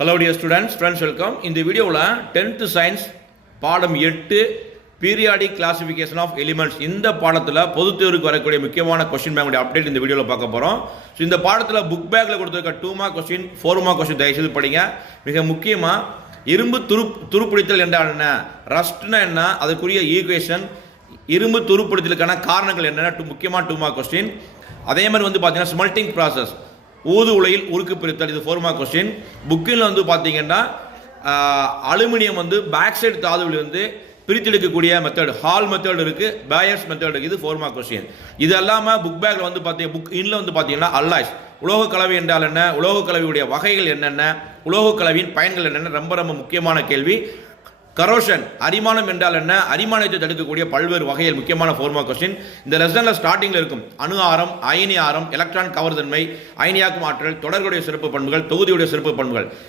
Hello dear students, friends welcome. இந்த வீடியோவில் 10th science பாடம் 8 பீரியாடிக் கிளாசிஃபிகேஷன் ஆஃப் எலிமெண்ட்ஸ் இந்த பாடத்தில் பொதுத் தேர்வுக்கு வரக்கூடிய முக்கியமான கொஸ்டின் பேங்குடைய அப்டேட் இந்த வீடியோவில் பார்க்க போகிறோம். ஸோ இந்த பாடத்தில் புக் பேக்கில் கொடுத்துருக்க 2 மார்க் கொஸ்டின் 4 மார்க் கொஸ்டின் தயவுசெய்து படிங்க. மிக முக்கியமாக இரும்பு துருப்பிடித்தல் என்றால் என்ன, ரஸ்ட்னா என்ன, அதுக்குரிய ஈக்குவேஷன், இரும்பு துருப்பிடித்தலுக்கான காரணங்கள் என்னென்ன முக்கியமாக 2 மார்க் கொஸ்டின். அதே மாதிரி பார்த்தீங்கன்னா ஸ்மெல்டிங் ப்ராசஸ், ஊது உலையில் உருக்கு பிரித்தல், இது 4 மார்க் கொஸ்டின். புக்கில் பார்த்தீங்கன்னா அலுமினியம் பேக் சைடு தாதுவிலிருந்து பிரித்தெடுக்கக்கூடிய மெத்தட், ஹால் மெத்தட் இருக்கு, பேயர்ஸ் மெத்தட் இருக்கு, இது 4 மார்க் கொஸ்டின். இது இல்லாமல் புக் பேக்ல பார்த்தீங்கன்னா புக் இன்ல பார்த்தீங்கன்னா அல்லாய்ஸ், உலோக கலவை என்றால் என்ன, உலோக கலவையுடைய வகைகள் என்னென்ன, உலோக கலவையின் பயன்கள் என்னென்ன, ரொம்ப ரொம்ப முக்கியமான கேள்வி. கரோஷன், அரிமானம் என்றால் என்ன, அரிமானத்தை தடுக்கக்கூடிய பல்வேறு வகைகள், முக்கியமான 4 மார்க் கொஸ்டின். இந்த லெசன்ல ஸ்டார்டிங்ல இருக்கும் அணு ஆரம், அயனி ஆரம், எலக்ட்ரான் கவர்தன்மை, அயனியாக்கும் ஆற்றல், தொடர்களுடைய சிறப்பு பண்புகள், தொகுதியுடைய சிறப்பு பண்புகள்,